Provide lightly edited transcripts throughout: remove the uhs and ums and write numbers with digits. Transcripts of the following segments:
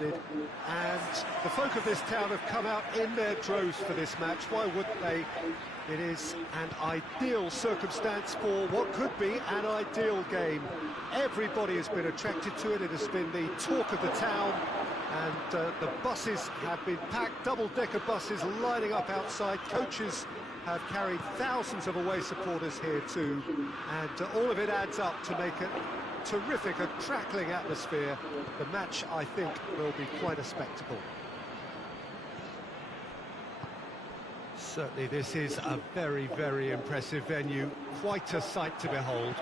And the folk of this town have come out in their droves for this match. Why wouldn't they? It is an ideal circumstance for what could be an ideal game. Everybody has been attracted to it. It has been the talk of the town, and the buses have been packed, double-decker buses lining up outside. Coaches have carried thousands of away supporters here too, and all of it adds up to make it terrific, a crackling atmosphere. The match, I think, will be quite a spectacle. Certainly this is a very, very impressive venue, quite a sight to behold.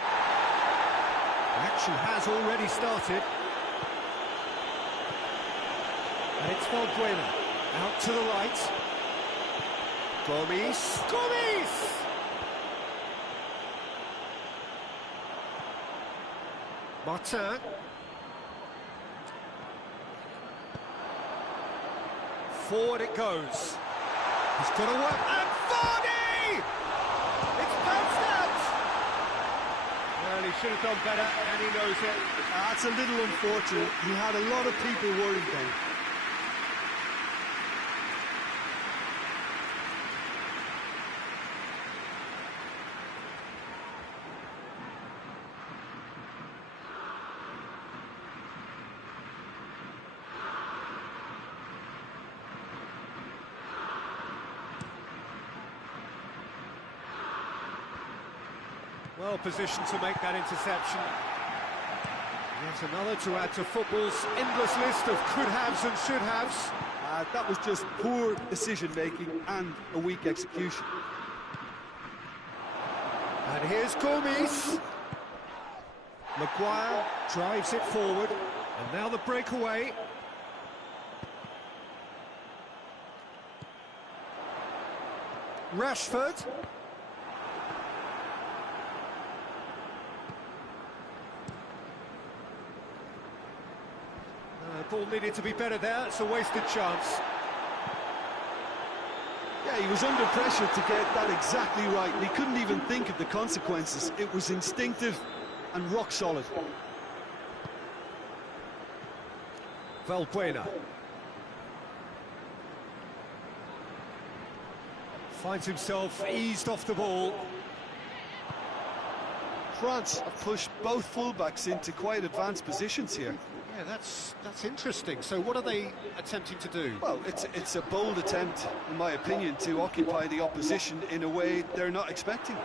The action has already started. And it's Valbuena, out to the right. Gomes! Martin. Forward it goes. He's got to work, and Vardy! It's bounced out! Well, he should have done better, and he knows it. That's a little unfortunate. He had a lot of people worried then. Well positioned to make that interception. Yet another to add to football's endless list of could-haves and should-haves. That was just poor decision-making and a weak execution. And here's Gomes. Maguire drives it forward. And now the breakaway. Rashford. Ball needed to be better there, it's a wasted chance. Yeah, he was under pressure to get that exactly right, and he couldn't even think of the consequences. It was instinctive and rock solid. Valbuena. Finds himself eased off the ball. France have pushed both fullbacks into quite advanced positions here. Yeah, that's interesting. So what are they attempting to do? Well, it's a bold attempt, in my opinion, to occupy the opposition in a way they're not expecting.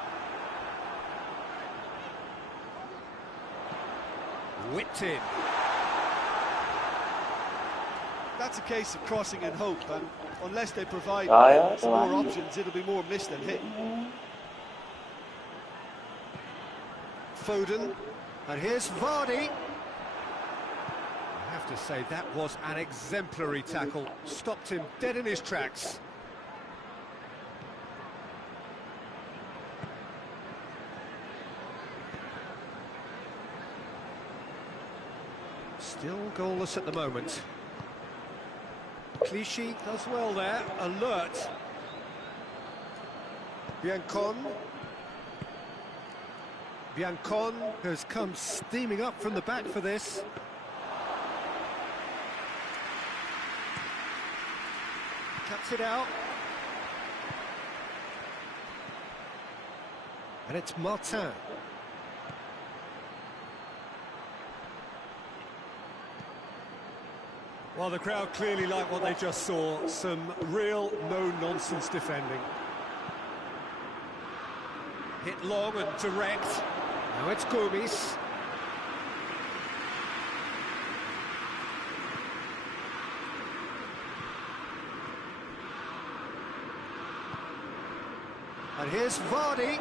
Whipped in. That's a case of crossing in hope, and unless they provide some more options, it'll be more miss than hit. Foden, and here's Vardy. I have to say, that was an exemplary tackle. Stopped him dead in his tracks. Still goalless at the moment. Clichy does well there, alert. Biancon has come steaming up from the back for this. Cuts it out. And it's Martin. Well, the crowd clearly like what they just saw. Some real no-nonsense defending. Hit long and direct. Now it's Gomes. And here's Vardy.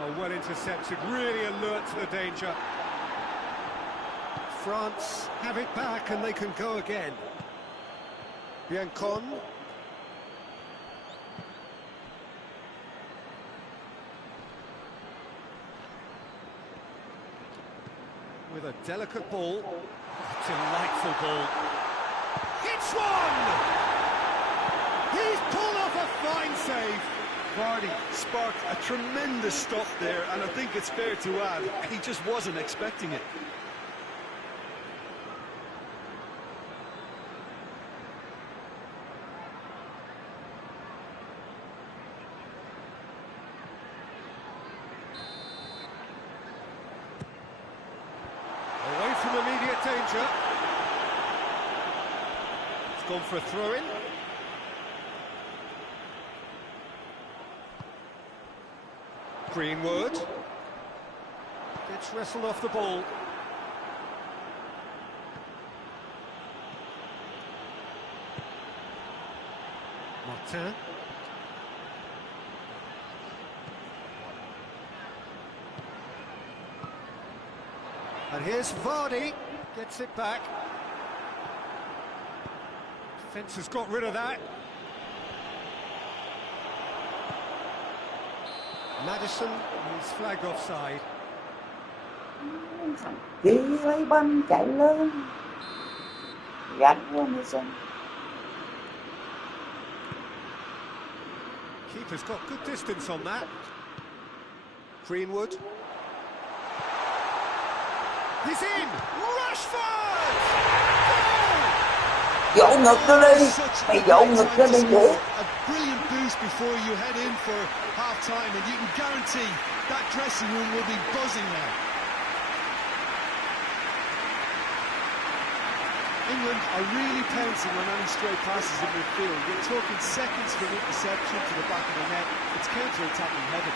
Oh, well intercepted, really alert to the danger. France have it back and they can go again. Biancon. With a delicate ball. Delightful ball. It's one! He's pulled off a fine save. Vardy sparked a tremendous stop there, and I think it's fair to add, he just wasn't expecting it. danger. It's gone for a throw-in. Greenwood gets wrestled off the ball. Martin. And here's Vardy, gets it back. Defence has got rid of that. Madison is flagged offside. Đi lấy banh chạy lên. Gánh quá Madison. Keeper's got good distance on that. Greenwood. He's in! Rashford! Dỗ ngực nó đi! Mày dỗ ngực nó đi nữa! A brilliant boost before you head in for half-time, and you can guarantee that dressing room will be buzzing now. England are really pouncing on any stray passes in midfield. We're talking seconds from interception to the back of the net. It's counter-attacking heaven.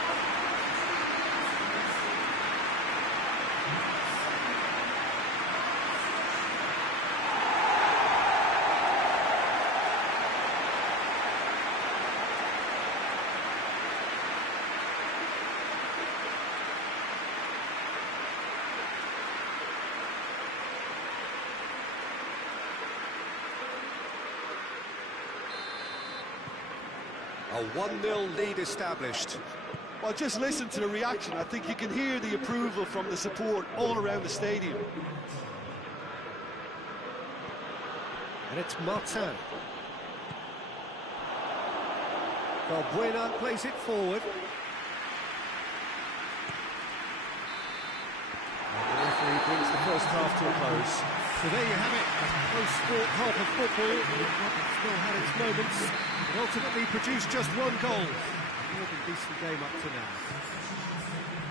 A 1-0 lead established. Well, just listen to the reaction. I think you can hear the approval from the support all around the stadium. And it's Martin. Valbuena plays it forward. And the referee brings the first half to a close. So there you have it, a close sport half of football. It still had its moments, but ultimately produced just one goal. A more than decent game up to now.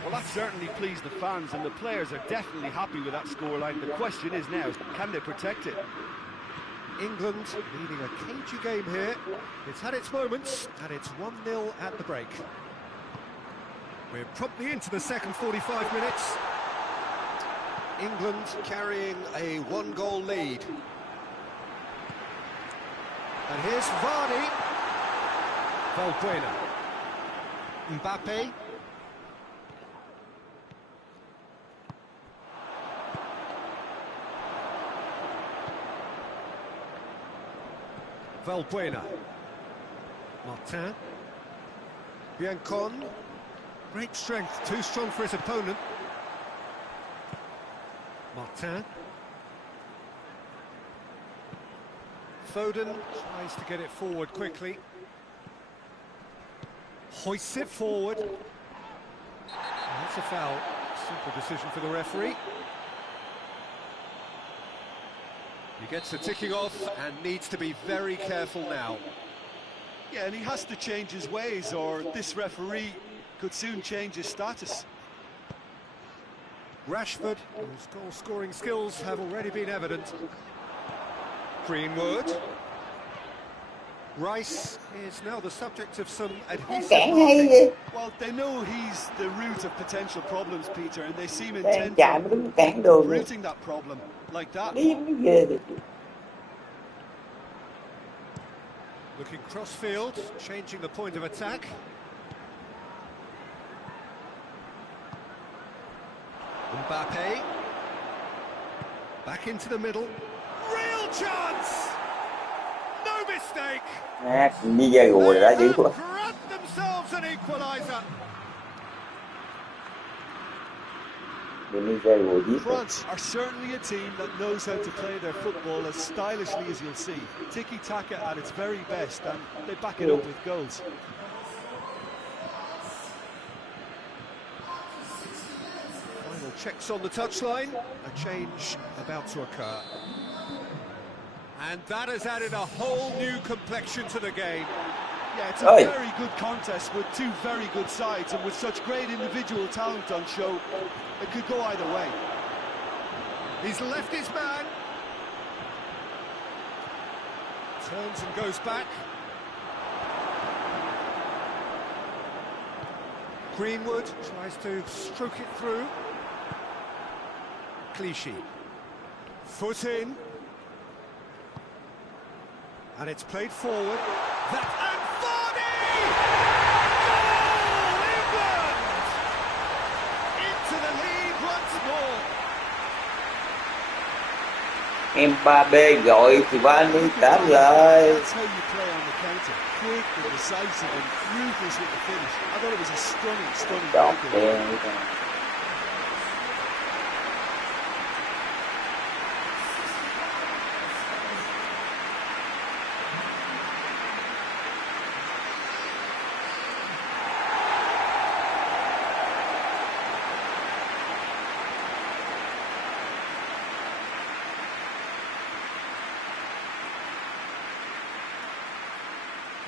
Well, that certainly pleased the fans, and the players are definitely happy with that scoreline. The question is now, can they protect it? England leading a cagey game here. It's had its moments, and it's 1-0 at the break. We're promptly into the second 45 minutes. England carrying a 1-goal lead. And here's Vardy. Valbuena. Mbappe. Valbuena. Martin. Biancon. Great strength, too strong for his opponent. Martin. Foden tries to get it forward quickly. Hoists it forward. And that's a foul. Simple decision for the referee. He gets the ticking off and needs to be very careful now. Yeah, and he has to change his ways, or this referee could soon change his status. Rashford, whose goal-scoring skills have already been evident. Greenwood. Rice is now the subject of some adhesive marking. Well, they know he's the root of potential problems, Peter, and they seem Đang intent chạy mà đứng cản đường. on rooting that problem like that. Đi mới về được. Looking cross-field, changing the point of attack. Mbappe. Back into the middle. Real chance! No mistake! Đi về rồi đã dữ quá. Grant themselves an equaliser. Đi về rồi giết. France are certainly a team that knows how to play their football as stylishly as you'll see. Tiki-taka at its very best, and they back it up with goals. Final checks on the touchline. A change about to occur. And that has added a whole new complexion to the game. Yeah, it's a very good contest with two very good sides, and with such great individual talent on show, it could go either way. He's left his man. Turns and goes back. Greenwood tries to stroke it through. Clichy. Foot in. And it's played forward. That and Vardy! Goal! England! Into the lead once more. Mbappé gọi thì Vardy trả lời. That's how you play on the counter. Quick and decisive and ruthless with the finish. I thought it was a stunning Chọt goal. đen.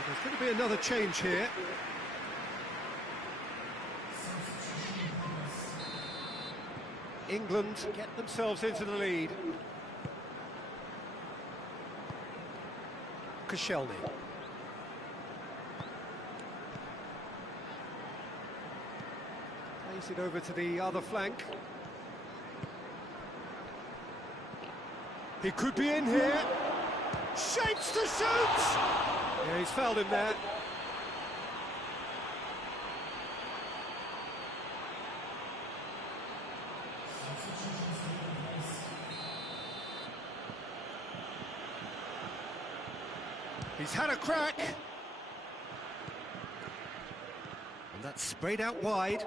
There's going to be another change here. England get themselves into the lead. Koscielny. Plays it over to the other flank. He could be in here. Shapes to shoot! Yeah, he's fouled him there. He's had a crack. And that's sprayed out wide.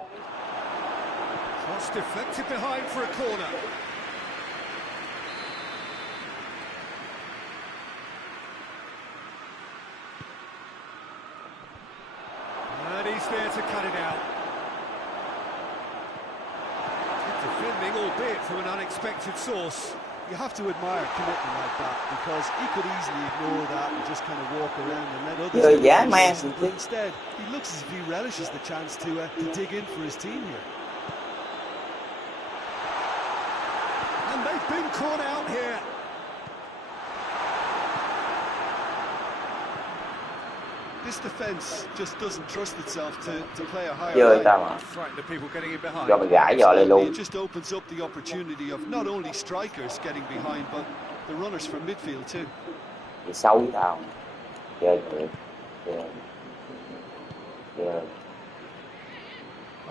Cross deflected behind for a corner. And he's there to cut it out. Good defending, albeit from an unexpected source. You have to admire commitment like that, because he could easily ignore that and just kind of walk around and let others. Chơi dã man. But instead, he looks as if he relishes the chance to dig in for his team here. And they've been caught out here. This defence just doesn't trust itself to play a higher Chơi line. tao mà. Frighten the people getting in behind. Cho mày gãi giò lại luôn. It just opens up the opportunity of not only strikers getting behind, but the runners from midfield too. Thì xấu với tao. Chơi thiệt. Chơi. Chơi.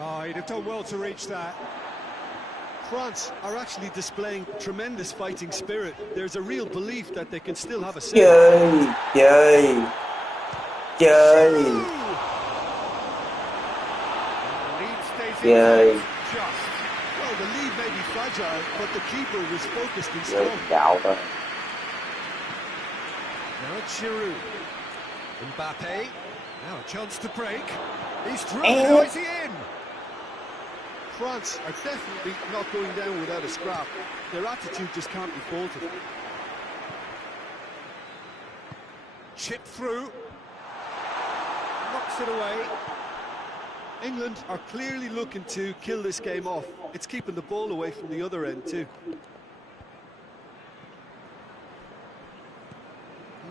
Oh, he'd have done well to reach that. France are actually displaying tremendous fighting spirit. There's a real belief that they can still have a say. Chơi. Chơi. Chơi. The lead stays Chơi. intact, just. Well, the lead may be fragile, but the keeper was focused and Chơi strong. chạo thôi. Now it's Giroud. Mbappe. Now a chance to break. He's through. Eh. Now is he in? France are definitely not going down without a scrap. Their attitude just can't be faulted. Chip through. Knocks it away. England are clearly looking to kill this game off. It's keeping the ball away from the other end too.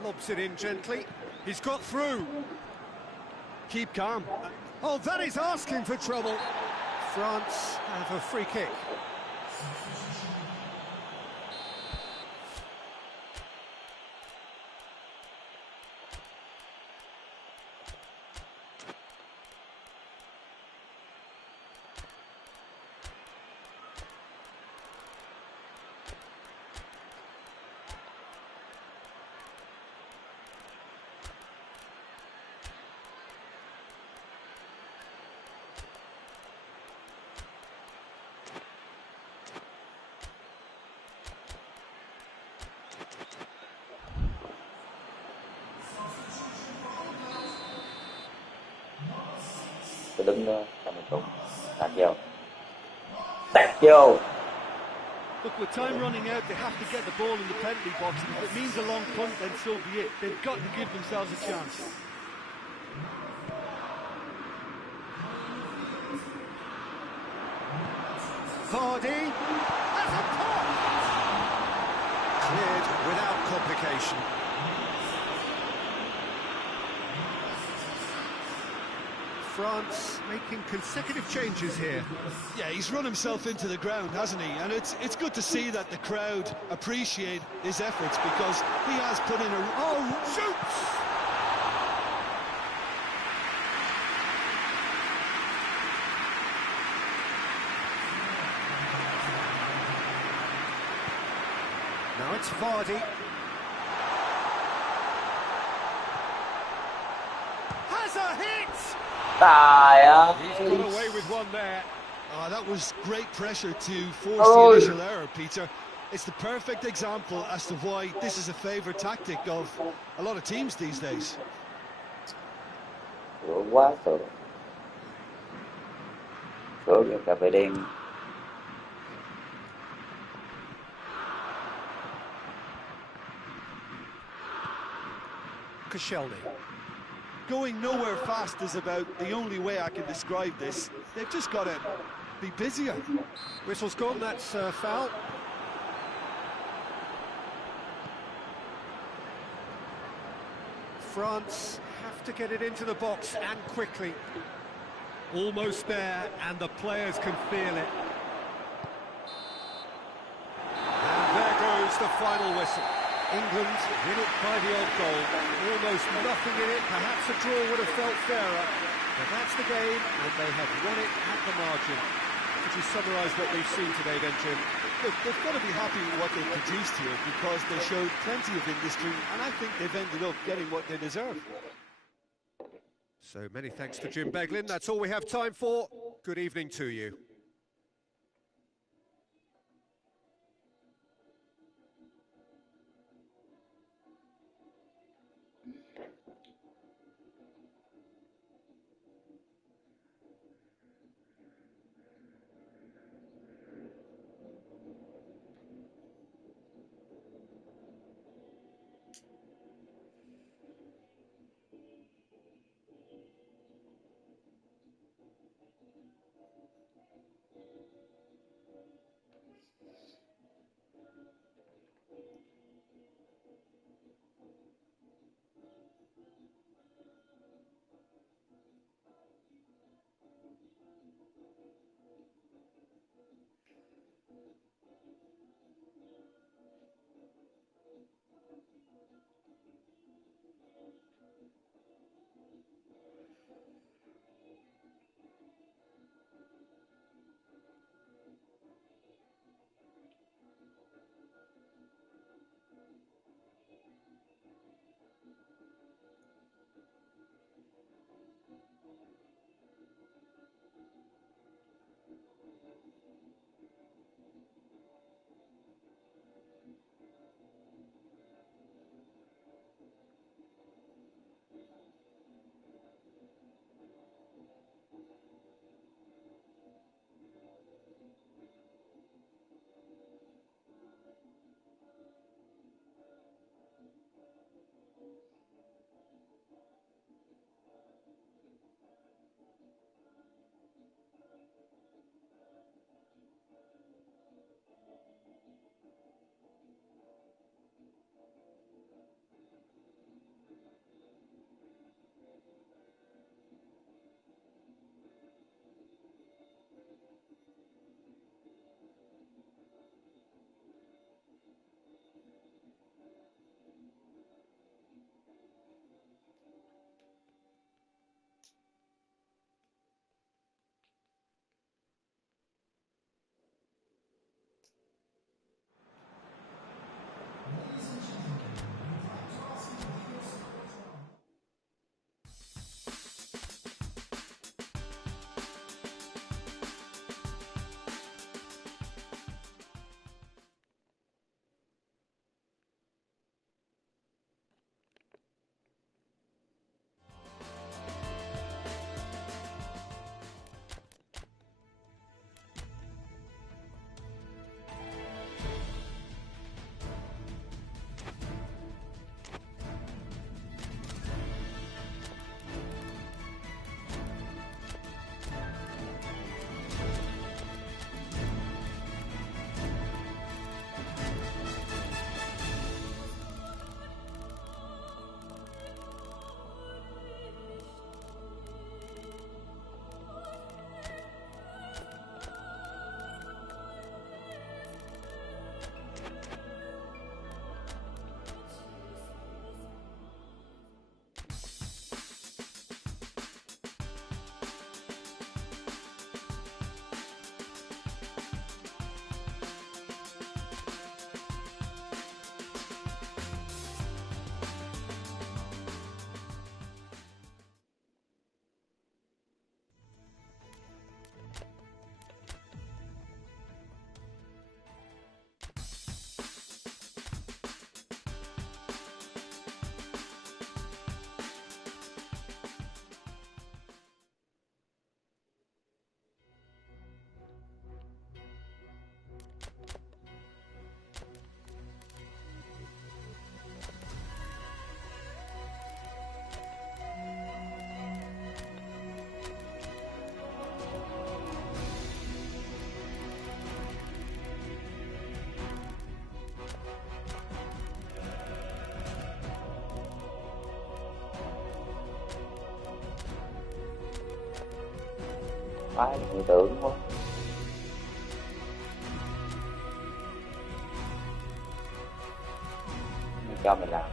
Lobs it in gently. He's got through. Keep calm. Oh, that is asking for trouble. France have a free kick. Tôi đứng đó, cho mình trúng. Tạt vô. Tạt vô. Look, with time running out, they have to get the ball in the penalty box. And if it means a long punt, then so be it. They've got to give themselves a chance. Vardy has a pop. Cleared without complication. France making consecutive changes here. Yeah, he's run himself into the ground, hasn't he? And it's good to see that the crowd appreciate his efforts, because he has put in a... Oh, shoots! Now it's Vardy. Has a hit! Tài á. He's got away with one there. Oh, that was great pressure to force Oh. the initial error, Peter. It's the perfect example as to why this is a favourite tactic of a lot of teams these days. Sướng quá sướng. Sướng như cà phê đen. Koscielny. Going nowhere fast is about the only way I can describe this. They've just got to be busier. Whistle's gone, that's foul. France have to get it into the box, and quickly. Almost there, and the players can feel it. And there goes the final whistle. England win it by the odd goal. Almost nothing in it. Perhaps a draw would have felt fairer. But that's the game, and they have won it at the margin. Could you summarise what we've seen today then, Jim? Look, they've got to be happy with what they've produced here, because they showed plenty of industry, and I think they've ended up getting what they deserve. So many thanks to Jim Beglin. That's all we have time for. Good evening to you. Ai người tưởng quá. Cho mình làm.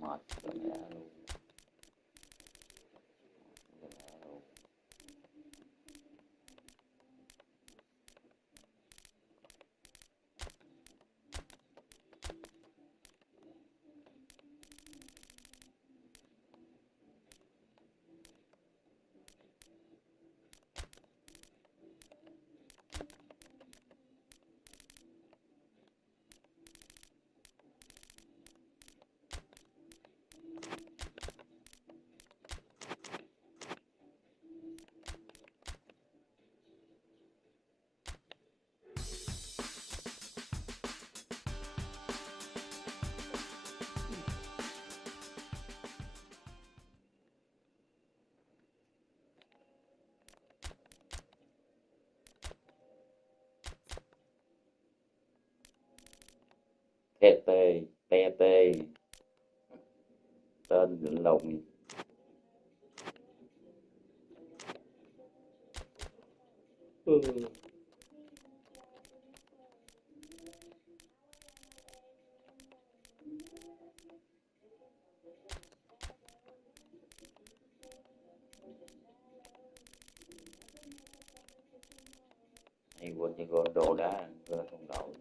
Mệt rồi mẹ luôn. TT, TT, tên lùng. Hay quên cho gôn đồ đá, gôn không đậu.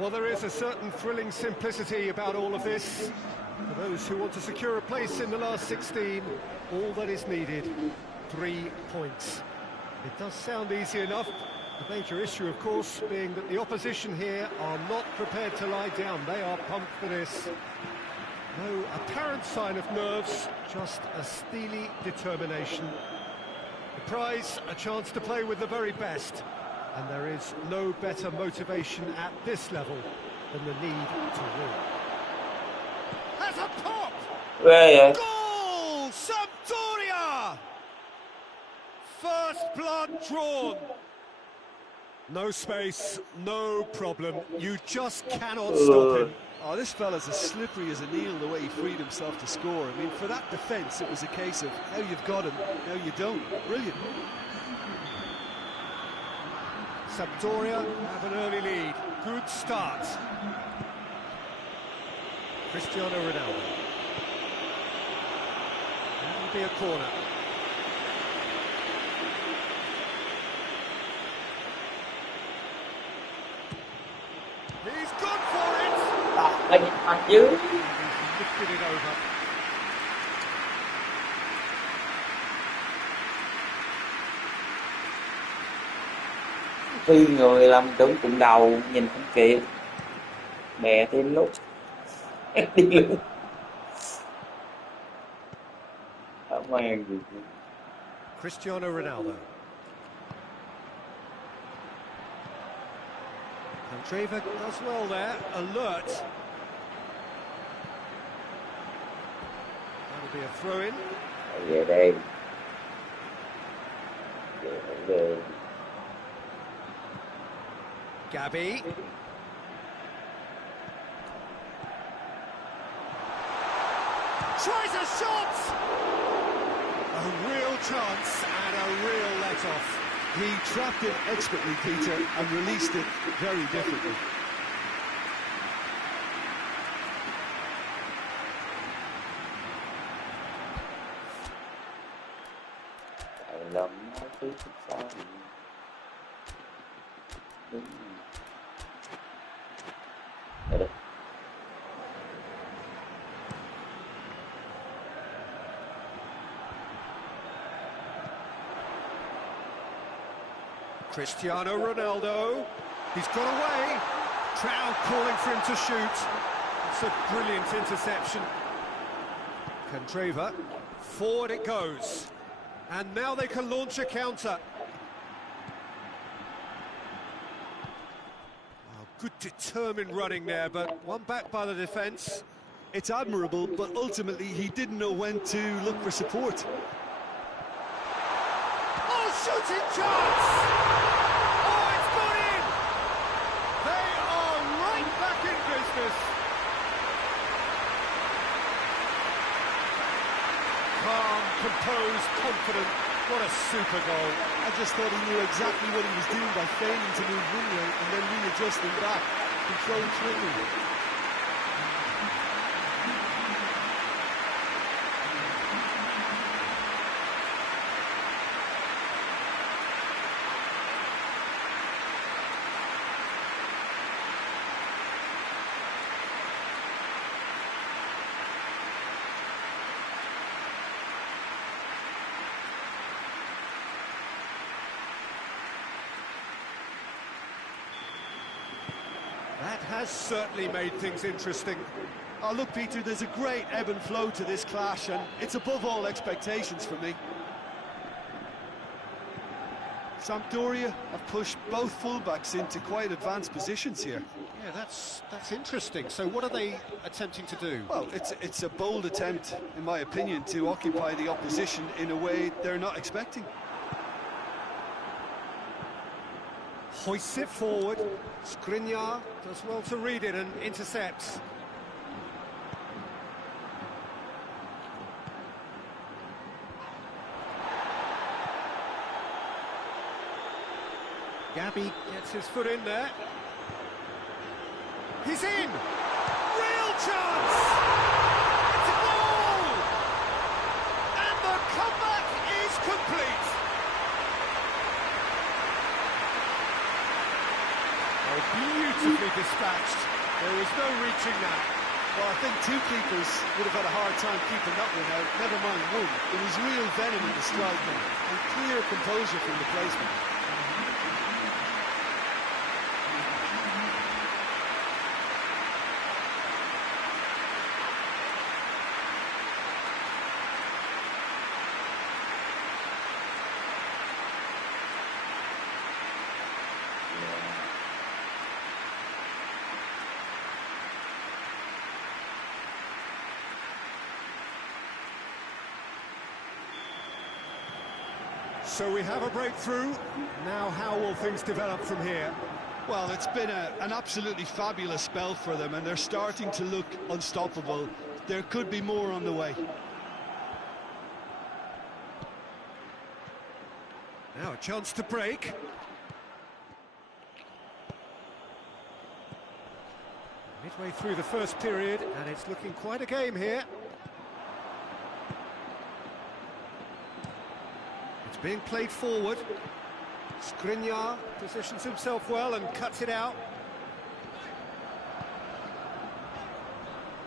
Well, there is a certain thrilling simplicity about all of this. For those who want to secure a place in the last 16, all that is needed, 3 points. It does sound easy enough. The major issue, of course, being that the opposition here are not prepared to lie down. They are pumped for this. No apparent sign of nerves, just a steely determination. The prize, a chance to play with the very best. And there is no better motivation at this level than the need to win. Has a pop! Ghê vậy? Goal! Sampdoria! First blood drawn. No space, no problem. You just cannot stop him. Oh, this fella's as slippery as an eel the way he freed himself to score. I mean, for that defence, it was a case of now you've got him, now you don't. Brilliant. Sampdoria have an early lead. Good start. Cristiano Ronaldo. That'll be a corner. He's gone for it! Anh chứ. He's lifted it over. Phi người làm trúng cùng đầu, nhìn không kịp. Bè thêm lúc. Đi luôn. Không mang gì. Cristiano Ronaldo. And Trevor does well there, alert. That'll be a throw-in. Về đây. Về. Gabby. Tries a shot! A real chance and a real let-off. He trapped it expertly, Peter, and released it very differently. Lắm thứ sao đúng. Đây. Cristiano Ronaldo. He's got away. Crowd calling for him to shoot. It's a brilliant interception. Candreva. Forward it goes. And now they can launch a counter. Oh, good determined running there, but one back by the defence. It's admirable, but ultimately he didn't know when to look for support. Oh, shooting chance! Oh, it's gone in! They are right back in business. Calm, composed, confident. What a super goal. I just thought he knew exactly what he was doing by feigning to move one way and then readjusting back. Controlled trickery. That has certainly made things interesting. Oh, look, Peter, there's a great ebb and flow to this clash, and it's above all expectations for me. Sampdoria have pushed both fullbacks into quite advanced positions here. Yeah, that's interesting. So what are they attempting to do? Well, it's a bold attempt, in my opinion, to occupy the opposition in a way they're not expecting. Hoists it forward. Skriniar does well to read it and intercepts. Gabby gets his foot in there. He's in! Real chance! It's a goal! And the comeback is complete! Oh, beautifully dispatched. There was no reaching that. Well, I think two keepers would have had a hard time keeping that one out, never mind one. It was real venom in the strike and clear composure from the placement. So we have a breakthrough. Now how will things develop from here? Well, it's been an absolutely fabulous spell for them, and they're starting to look unstoppable. There could be more on the way. Now a chance to break. Midway through the first period, and it's looking quite a game here. It's being played forward. Skriniar positions himself well and cuts it out.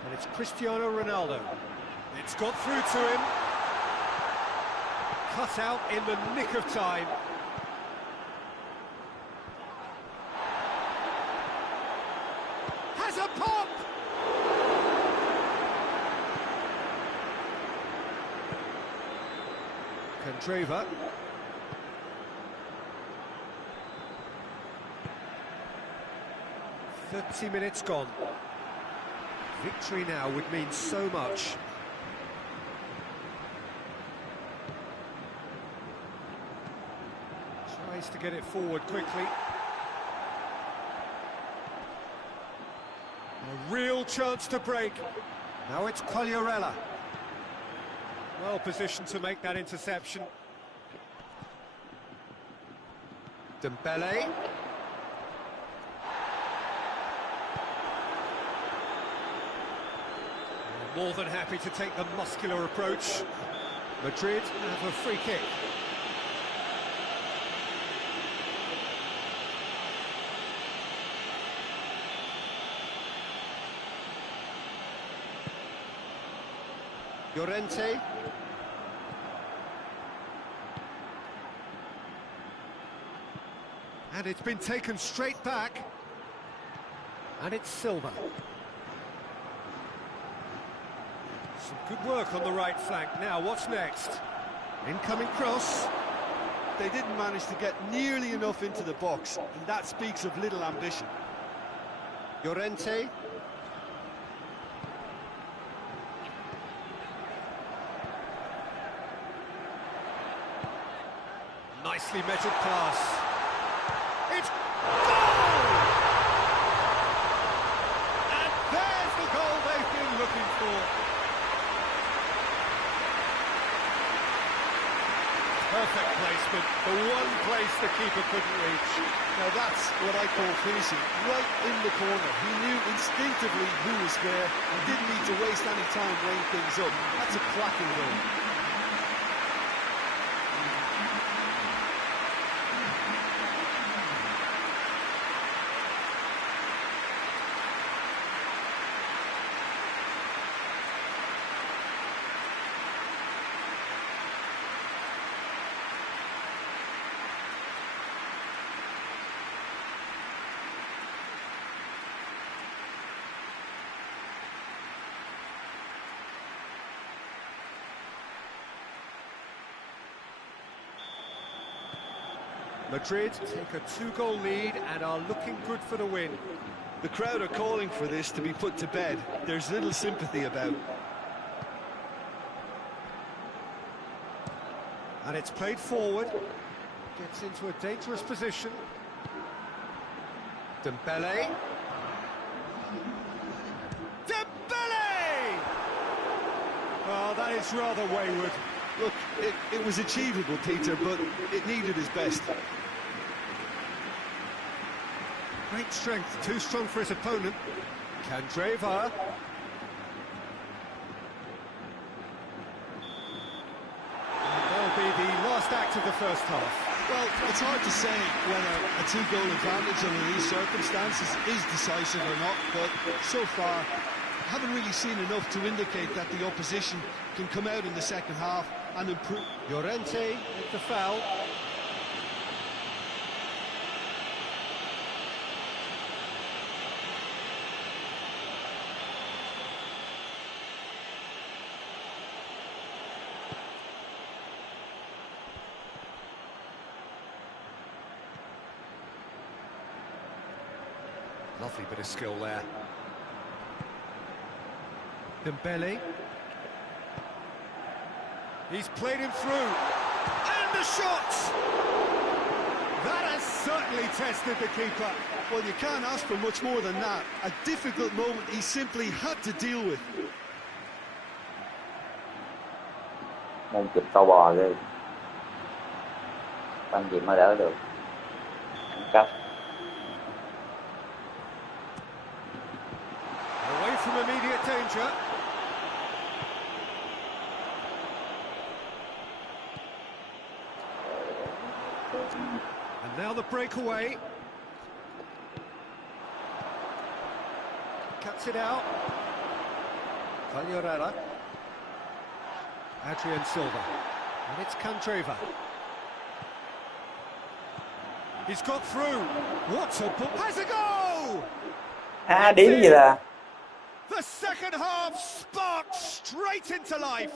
And it's Cristiano Ronaldo. It's got through to him. Cut out in the nick of time. Has a pop! Candreva. "30 minutes gone. Victory now would mean so much. Tries to get it forward quickly. A real chance to break. Now it's Quagliarella. Well positioned to make that interception. Dembele. More than happy to take the muscular approach. Madrid have a free kick. Llorente. And it's been taken straight back. And it's Silva. Some good work on the right flank. Now, what's next? Incoming cross. They didn't manage to get nearly enough into the box, and that speaks of little ambition. Llorente. Nicely measured pass. It's goal! And there's the goal they've been looking for. Perfect placement, the one place the keeper couldn't reach. Now that's what I call finishing, right in the corner. He knew instinctively who was there and didn't need to waste any time weighing things up. That's a cracking goal. Madrid take a 2-goal lead and are looking good for the win. The crowd are calling for this to be put to bed. There's little sympathy about. And it's played forward. Gets into a dangerous position. Dembele. Dembele! Well, that is rather wayward. Look, it was achievable, Peter, but it needed his best. Great strength, too strong for his opponent. Candreva. And that'll be the last act of the first half. Well, it's hard to say whether a 2-goal advantage under these circumstances is decisive or not, but so far, I haven't really seen enough to indicate that the opposition can come out in the second half and improve. Llorente with the foul. Lovely bit of skill there. Dembele. He's played him through. And the shot! That has certainly tested the keeper. Well, you can't ask for much more than that. A difficult moment he simply had to deal with. Môn chụp câu bò ghê. Bằng gì mà đỡ được. Cấp. Away from immediate danger. And now the breakaway. Cuts it out. Valorella. Adrian Silva. And it's Candreva. He's got through. What a ball. Has a goal! Điểm gì là The second half sparked straight into life.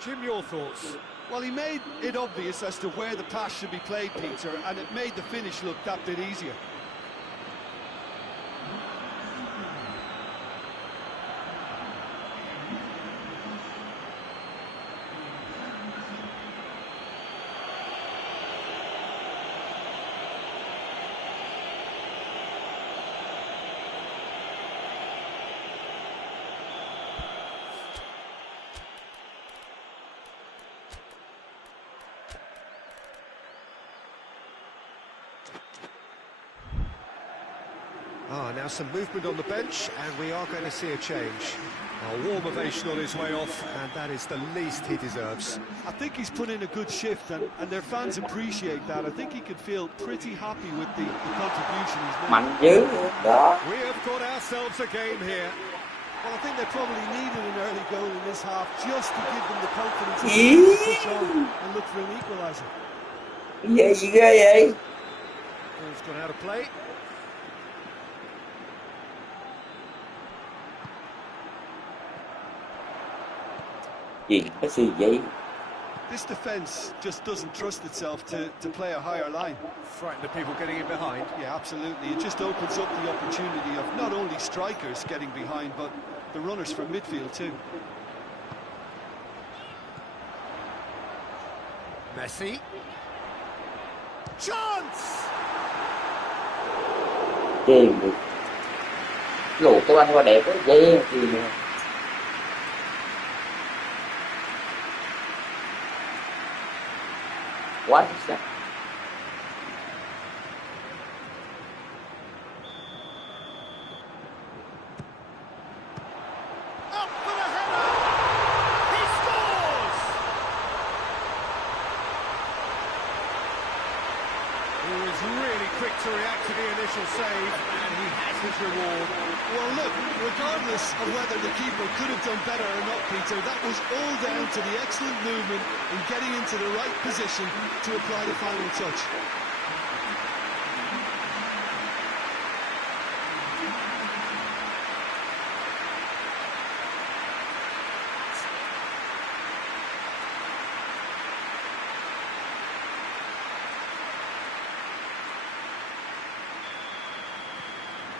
Jim, your thoughts? Well, he made it obvious as to where the pass should be played, Peter, and it made the finish look that bit easier. Now some movement on the bench, and we are going to see a change. A warm ovation on his way off, and that is the least he deserves. I think he's put in a good shift, and their fans appreciate that. I think he could feel pretty happy with the contribution he's made. mạnh dữ đó. We have got ourselves a game here. Well, I think they probably needed an early goal in this half just to give them the confidence to push on and look for an equaliser. Gì ghê vậy? Ball's gone out of play. Gì vậy? This defence just doesn't trust itself to play a higher line. Frightened of people getting in behind. Yeah, absolutely. It just opens up the opportunity of not only strikers getting behind, but the runners from midfield too. Messi. Chance! Chìm được. Lùa cái banh qua đẹp quá, dây gì nè. Quá xuất sắc. Up for the header! He scores! He was really quick to react to the initial save, and he has his reward. Well, look, regardless of whether the keeper could have done better or not, Peter, that was all down to the excellent movement in getting into the right position to apply the final touch.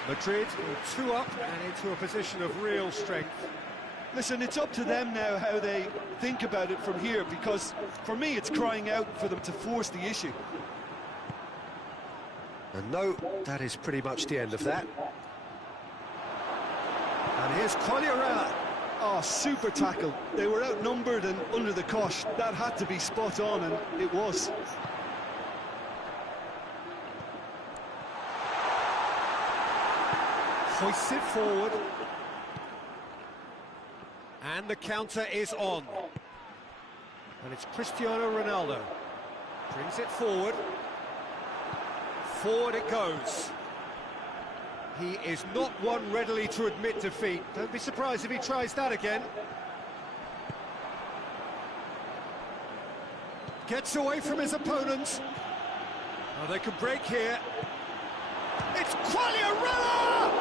Madrid 2 up and into a position of real strength. Listen, it's up to them now how they think about it from here, because for me it's crying out for them to force the issue. And no, that is pretty much the end of that. And here's Valorella. Oh, super tackle. They were outnumbered and under the cosh. That had to be spot on, and it was. Hoists it forward. And the counter is on. And it's Cristiano Ronaldo. Brings it forward. Forward it goes. He is not one readily to admit defeat. Don't be surprised if he tries that again. Gets away from his opponents. Oh, they can break here. It's Quagliarella!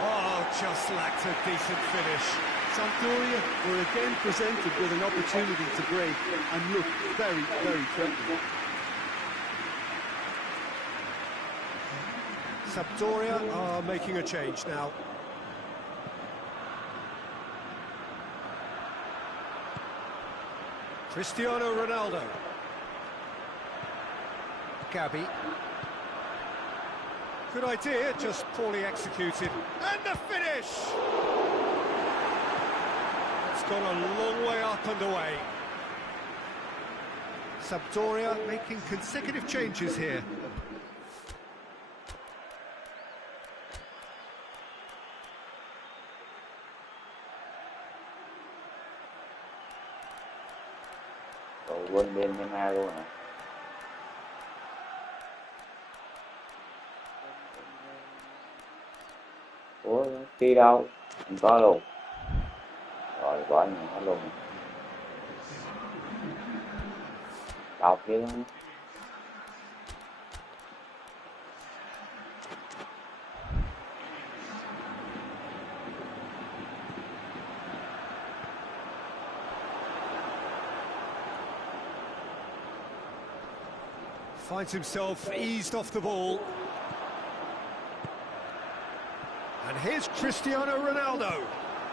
Oh, just lacked a decent finish. Sampdoria were again presented with an opportunity to break and looked very, very threatening. Sampdoria are making a change now. Cristiano Ronaldo. Gabby. Good idea, just poorly executed. And the finish! It's gone a long way up and away. Sampdoria making consecutive changes here. Quên bên Mena luôn hả? Ủa, đi đâu? Không có luôn. Rồi, bỏ nhà nó luôn. Đọc chứ. Finds himself eased off the ball. And here's Cristiano Ronaldo.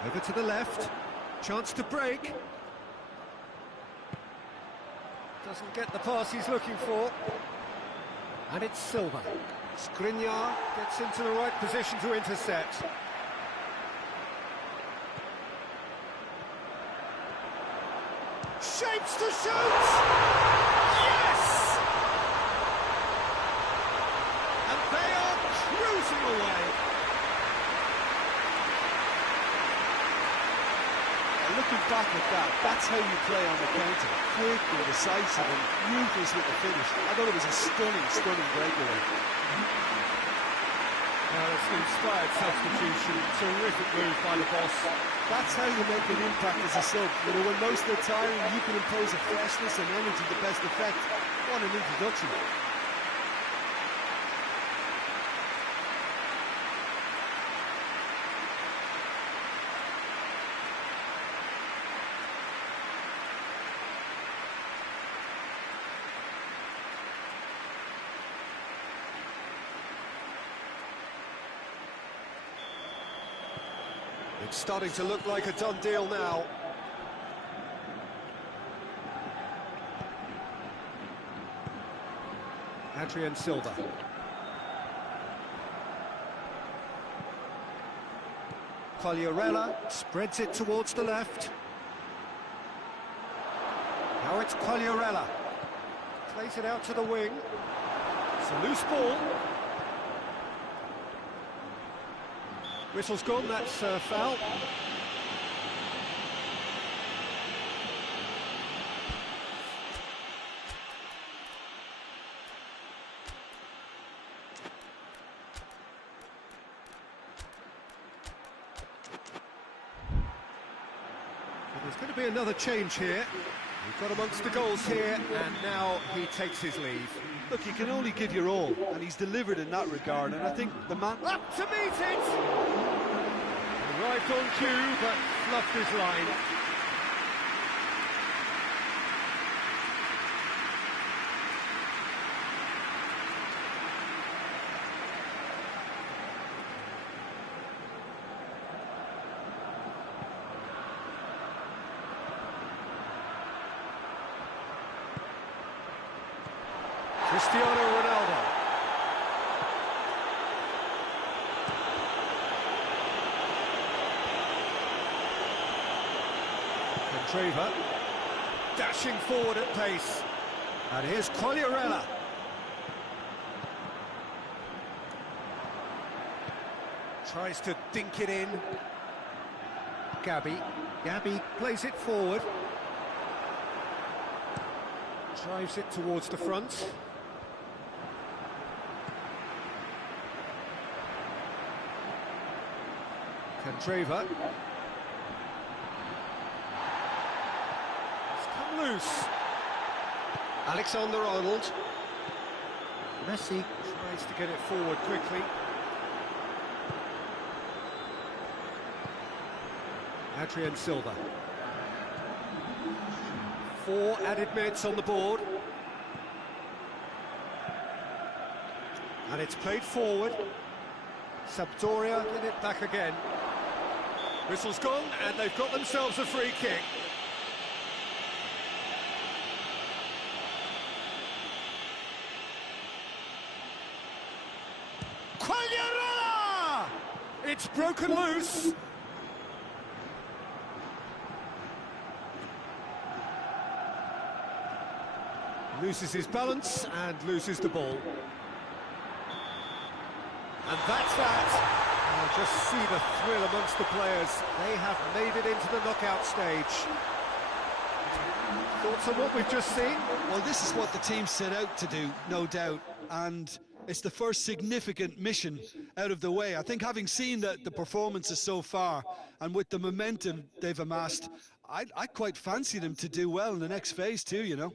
Over to the left. Chance to break. Doesn't get the pass he's looking for. And it's Silva. Skriniar gets into the right position to intercept. Shapes to shoot! Yes! And they are cruising away. Looking back at that, that's how you play on the counter. Quick and decisive and ruthless with the finish. I thought it was a stunning, stunning breakaway. Well, it's an inspired substitution. Terrific move by the boss. That's how you make an impact as a sub. You know, when most are tiring, you can impose a freshness and energy to best effect. What an introduction. It's starting to look like a done deal now. Adrian Silva. Quagliarella spreads it towards the left. Now it's Quagliarella. Plays it out to the wing. It's a loose ball. Whistle's gone, that's foul. There's going to be another change here. We've got amongst the goals here, and now he takes his leave. Look, you can only give your all, and he's delivered in that regard, and I think the man... Up to meet it! Arrived on cue, but fluffed his line. Cristiano Ronaldo. Treva dashing forward at pace. And here's Quagliarella. Tries to dink it in. Gabby plays it forward. Drives it towards the front. Candreva. It's come loose. Alexander-Arnold. Messi tries to get it forward quickly. Adrian Silva. 4 added minutes on the board. And it's played forward. Sampdoria get it back again. Whistle's gone, and they've got themselves a free kick. Quagliarella! It's broken loose. Loses his balance and loses the ball. And that's that. Just see the thrill amongst the players. They have made it into the knockout stage. Thoughts on what we've just seen? Well, this is what the team set out to do, no doubt, and it's the first significant mission out of the way. I think having seen the performances so far, and with the momentum they've amassed, I quite fancy them to do well in the next phase too, you know.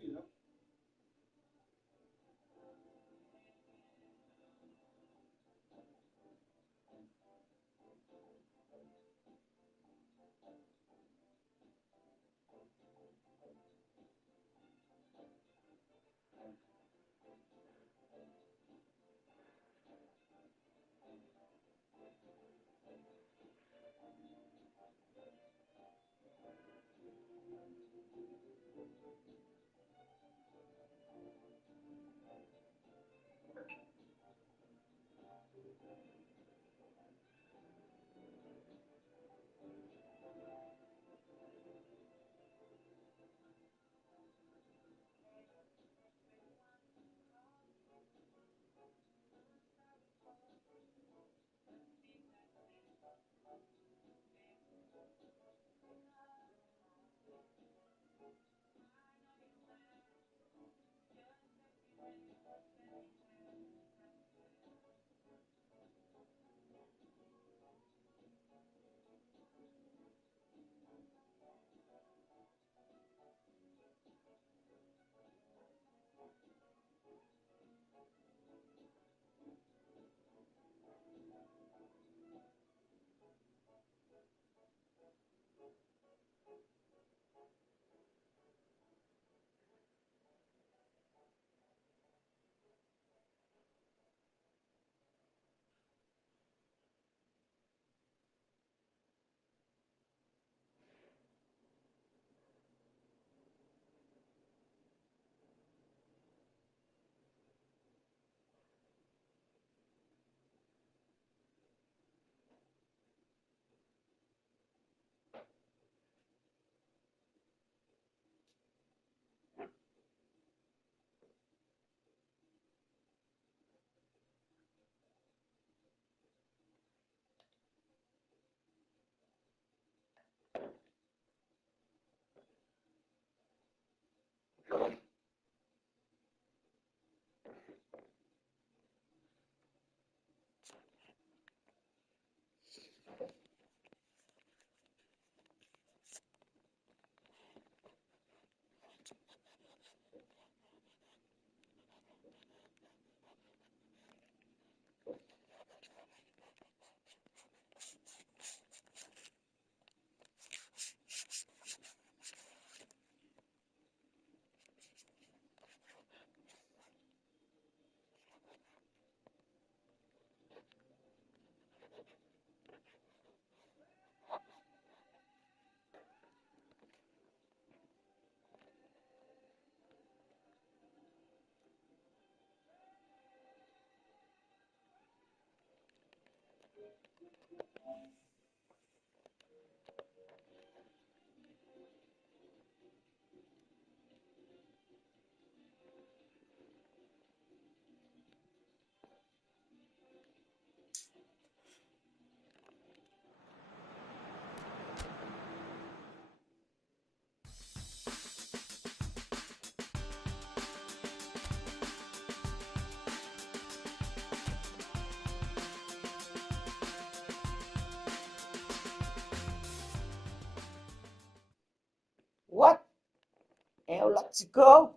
Now let's go.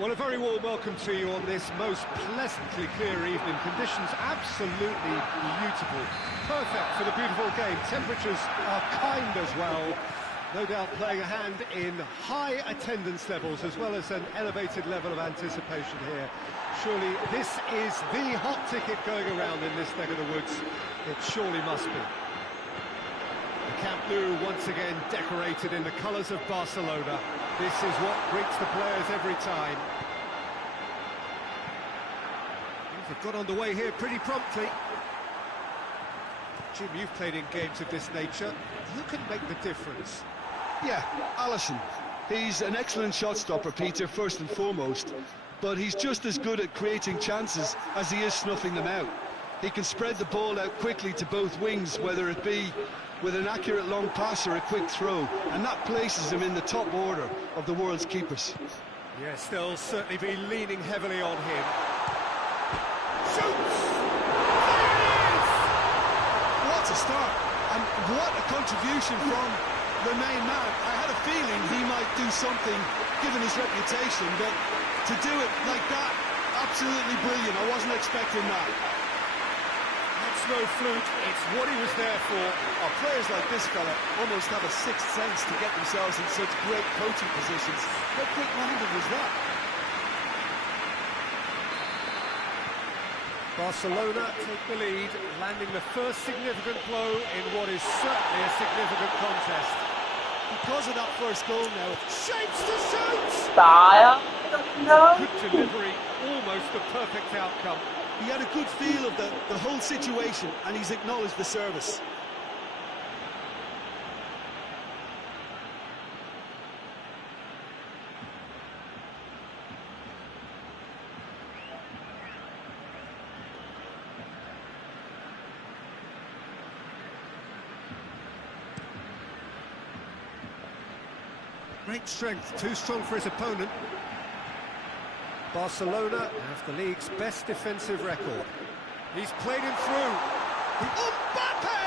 Well, a very warm welcome to you on this most pleasantly clear evening. Conditions absolutely beautiful. Perfect for the beautiful game. Temperatures are kind as well. No doubt playing a hand in high attendance levels as well as an elevated level of anticipation here. Surely this is the hot ticket going around in this neck of the woods. It surely must be. The Camp Nou once again decorated in the colours of Barcelona. This is what greets the players every time. Things have got underway here pretty promptly. Jim, you've played in games of this nature. Who can make the difference? Yeah, Alisson. He's an excellent shot stopper, Peter, first and foremost. But he's just as good at creating chances as he is snuffing them out. He can spread the ball out quickly to both wings, whether it be with an accurate long pass or a quick throw, and that places him in the top order of the world's keepers. Yes, they'll certainly be leaning heavily on him. Shoots! There it is! What a start, and what a contribution from the main man. I had a feeling he might do something, given his reputation, but to do it like that, absolutely brilliant. I wasn't expecting that. No fluke, it's what he was there for. Our players like this fella almost have a sixth sense to get themselves in such great coaching positions. How quick-minded was that? Barcelona take the lead, landing the first significant blow in what is certainly a significant contest. Because of that first goal now, Shapes to shoot! Style. No. Good delivery, almost a perfect outcome. he had a good feel of the whole situation, and he's acknowledged the service. Great strength, too strong for his opponent. Barcelona have the league's best defensive record. He's played him through. Mbappe!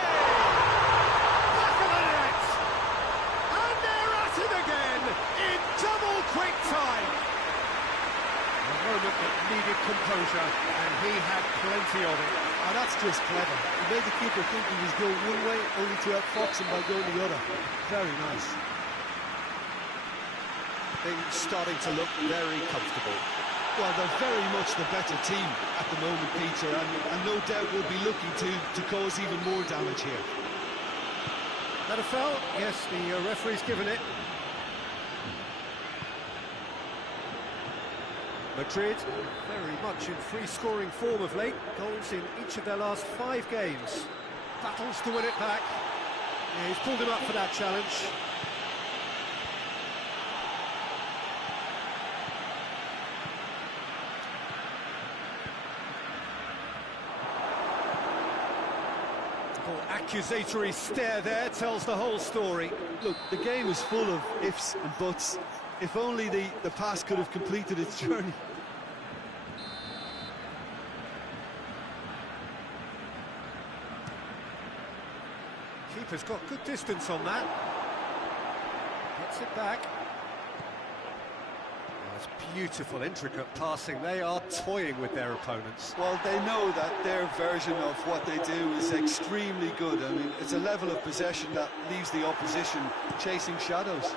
Back of the net! And they're at it again in double quick time. A moment that needed composure, and he had plenty of it. Oh, that's just clever. He made the keeper think he was going one way, only to outfox him by going the other. Very nice. Things starting to look very comfortable. Well, they're very much the better team at the moment, Peter, and no doubt will be looking to cause even more damage here. That a foul? Yes, the referee's given it. Madrid, very much in free-scoring form of late. Goals in each of their last 5 games. Battles to win it back. Yeah, he's pulled him up for that challenge. Accusatory stare there tells the whole story. Look, the game is full of ifs and buts. If only the pass could have completed its journey. Keeper's got good distance on that. Gets it back. That's beautiful, intricate passing. They are toying with their opponents. Well, they know that their version of what they do is extremely good. I mean, it's a level of possession that leaves the opposition chasing shadows.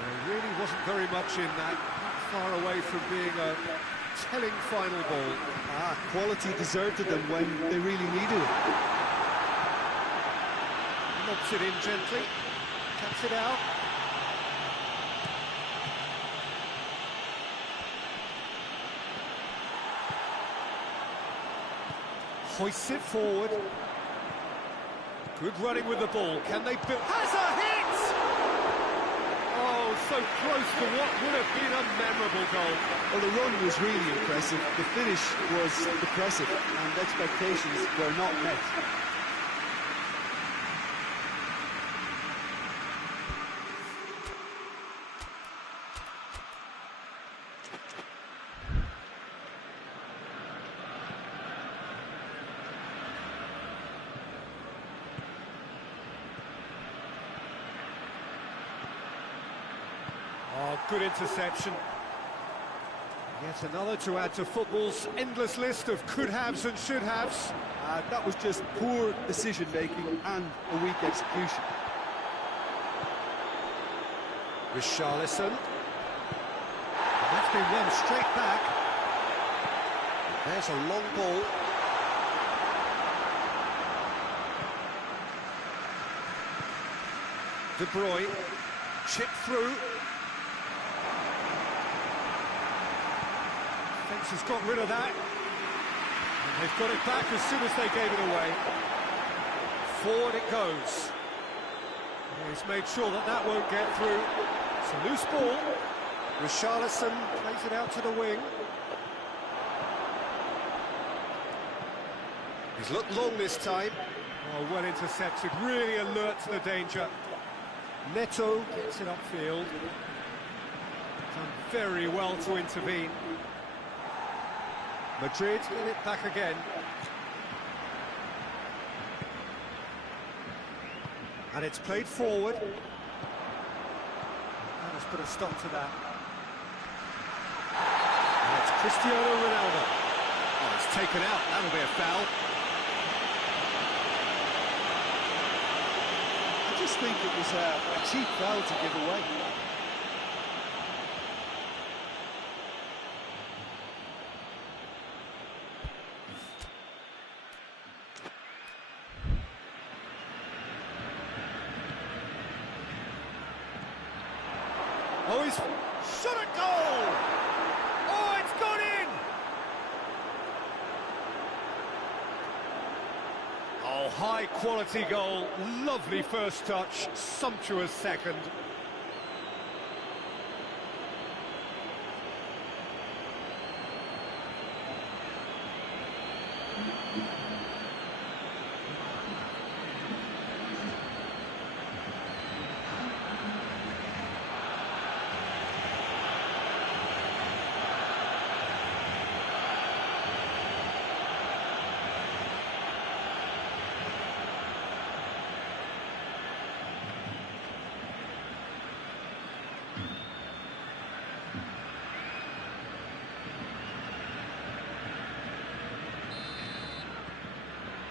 There really wasn't very much in that, not far away from being a telling final ball. Quality deserted them when they really needed it. Lobs it in gently, taps it out. Hoists it forward. Good running with the ball. Can they build? Has a hit! Oh, so close to what would have been a memorable goal. Well, the run was really impressive. The finish was impressive, and expectations were not met. Oh, good interception. Yet another to add to football's endless list of could-haves and should-haves. That was just poor decision-making and a weak execution. Richarlison. That's been run straight back. There's a long ball. De Bruyne. Chip through. Defence has got rid of that. And they've got it back as soon as they gave it away. Forward it goes. He's made sure that that won't get through. It's a loose ball. Richarlison plays it out to the wing. He's looked long this time. Oh, well intercepted, really alert to the danger. Neto gets it upfield. Done very well to intervene. Madrid get it back again. And it's played forward. And it's put a stop to that. And it's Cristiano Ronaldo. Oh, it's taken out. That'll be a foul. I just think it was a cheap foul to give away. Oh, he's shot a goal! Oh, it's gone in! Oh, high-quality goal, lovely first touch, sumptuous second.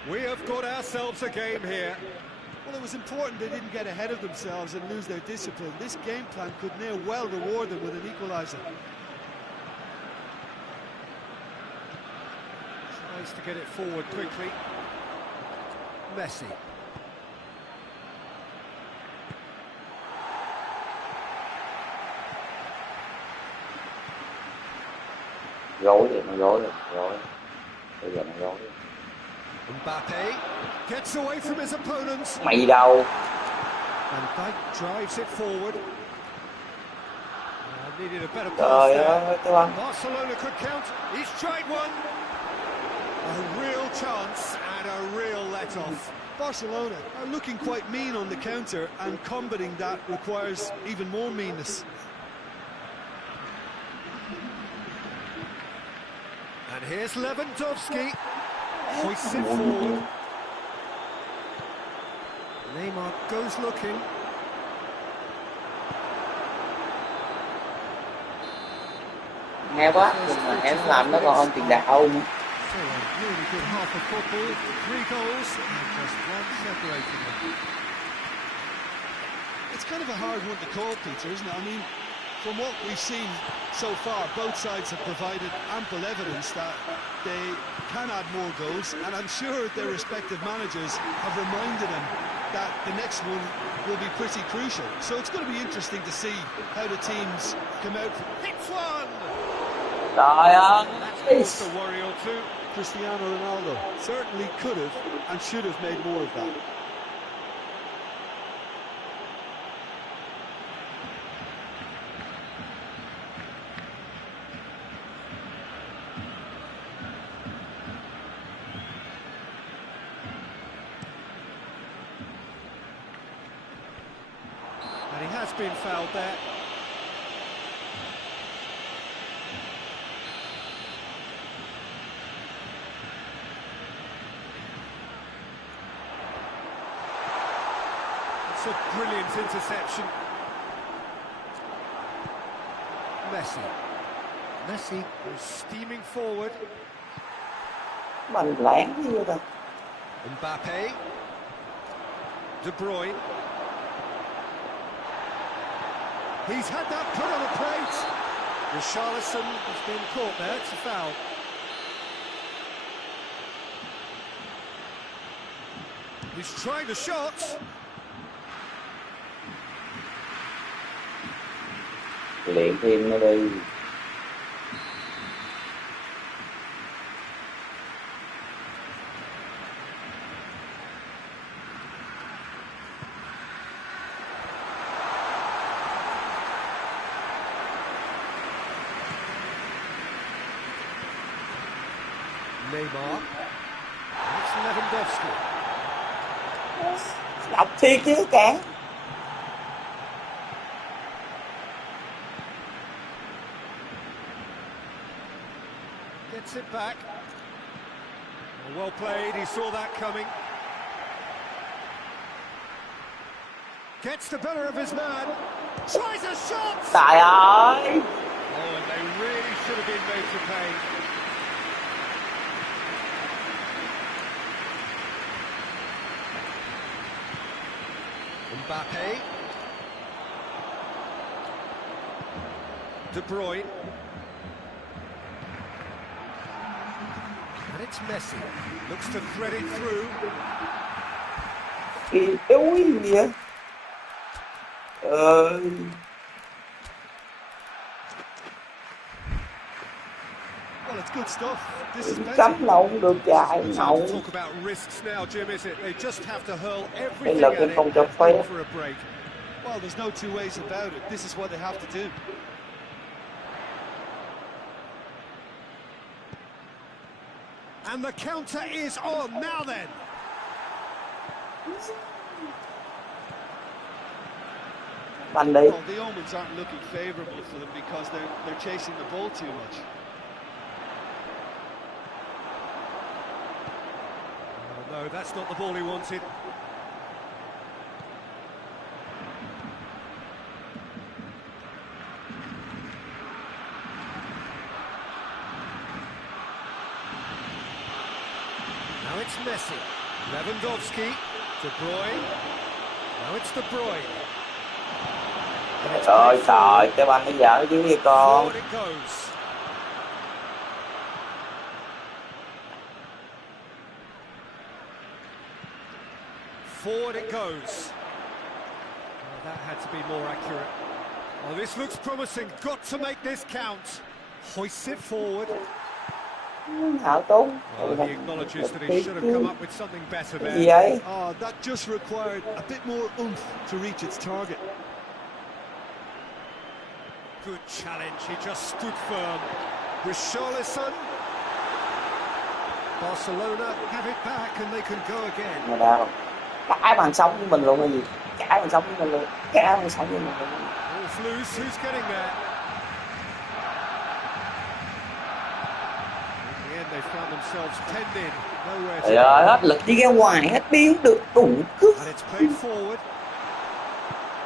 We have got ourselves a game here. Well, it was important they didn't get ahead of themselves and lose their discipline. This game plan could near well reward them with an equaliser. Tries to get it forward quickly. Messi. Gối rồi, nó gối rồi, gối. Bây giờ nó gối. Mbappe gets away from his opponents. Mày đâu? And Dyke drives it forward. Needed a better pass Trời there. ơi, cái băng. Barcelona could count. He's tried one. A real chance and a real let-off. Barcelona are looking quite mean on the counter, and combating that requires even more meanness. And here's Lewandowski. Hoists it forward. Neymar goes looking. Nghe quá, nhưng mà em làm nó còn hơn tiền đạo nữa. So a really good half of football, 3 goals, and just one separating them. It's kind of a hard one to call, Peter, isn't it? I mean, from what we've seen so far, both sides have provided ample evidence that they can add more goals, and I'm sure their respective managers have reminded them that the next one will be pretty crucial. So it's going to be interesting to see how the teams come out. Hits one! Trời ơi! That's a worry or two. Cristiano Ronaldo certainly could have and should have made more of that. And he has been fouled there. It's a brilliant interception. Messi goes steaming forward. Mình lén cái gì vậy? Mbappe. De Bruyne. He's had that put on a plate. Richarlison has been caught there. It's a foul. He's trying the shot. Luyện thêm nó đi. Neymar. That's Lewandowski. Đọc thiệt chứ cả. Gets it back. Well played, he saw that coming. Gets the better of his man. Tries a shot! Trời ơi! Oh, and they really should have been made to pay. Mbappe. De Bruyne. And it's Messi. Looks to thread it through. Kỳ đuối gì vậy? Well, it's good stuff. This is Cấm là không được chạy It's nậu. hard to talk about risks now, Jim, is it? They just have to hurl Cái everything lực at em it không cho and phép. hope for a break. Well, there's no two ways about it. This is what they have to do. And the counter is on now then. Banh đi. Well, the omens aren't looking favourable for them because they're chasing the ball too much. Oh, no, that's not the ball he wanted. Now it's Messi. Lewandowski. De Bruyne. Now it's De Bruyne. And it's Trời played trời, cái banh nó dở chứ gì con. forward it goes. Forward it goes. Oh, that had to be more accurate. Oh, this looks promising. Got to make this count. Hoists it forward. Hảo tốn. Well, he acknowledges that he should have come up with something better Cái gì there. vậy? Oh, that just required a bit more oomph to reach its target. Good challenge, he just stood firm. Richarlison. Barcelona have it back and they can go again. Mà đá cãi bằng sống với mình luôn hay gì? Cãi bằng sống với mình luôn. Cãi bằng sống với mình luôn. Ball's loose, who's getting there? In the end they found themselves penned in, nowhere to Trời ơi, hết lực đi ra ngoài, hết biến được đủ cứ. And it's played forward.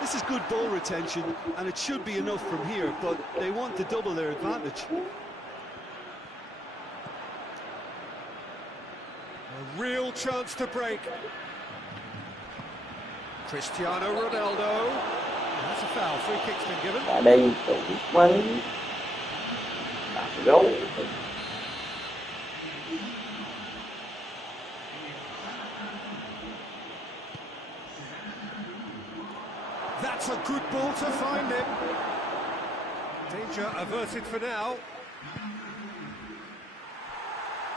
This is good ball retention, and it should be enough from here, but they want to double their advantage. A real chance to break. Cristiano Ronaldo. That's a foul, free kick's been given. Ở đây tụi mình gấu. That's a good ball to find him. Danger averted for now.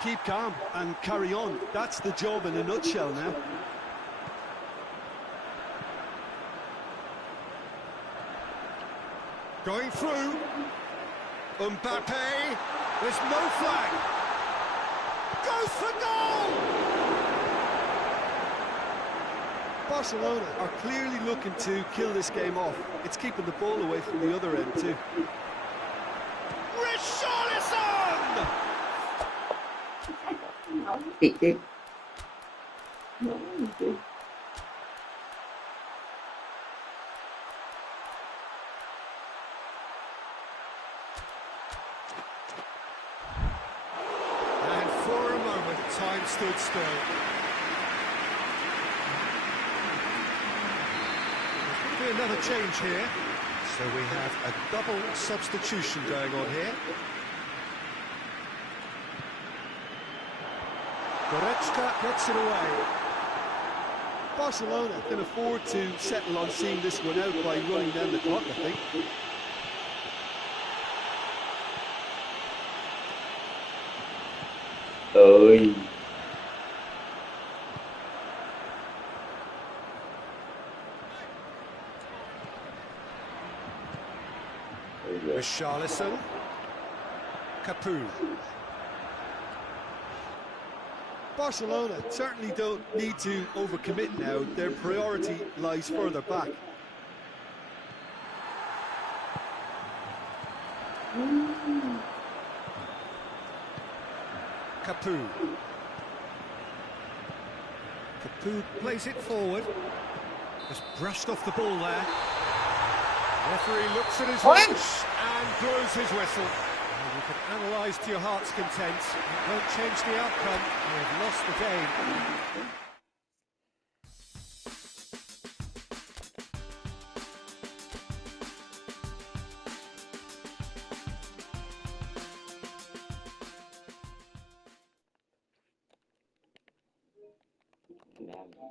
Keep calm and carry on. That's the job in a nutshell now. Going through. Mbappe. There's no flag. Goes for goal! Barcelona are clearly looking to kill this game off. It's keeping the ball away from the other end too. Richarlison! Thiệt chứ. Nóng chứ. And for a moment, time stood still. There's going to be another change here. So we have a double substitution going on here. Goretzka gets it away. Barcelona can afford to settle on seeing this one out by running down the clock, I think. Ơi. Richarlison. Capu. Barcelona certainly don't need to overcommit now. Their priority lies further back. Capu. Capu plays it forward. Just brushed off the ball there. Referee looks at his watch and blows his whistle. Well, you can analyse to your heart's content. It won't change the outcome. They have lost the game. Nam.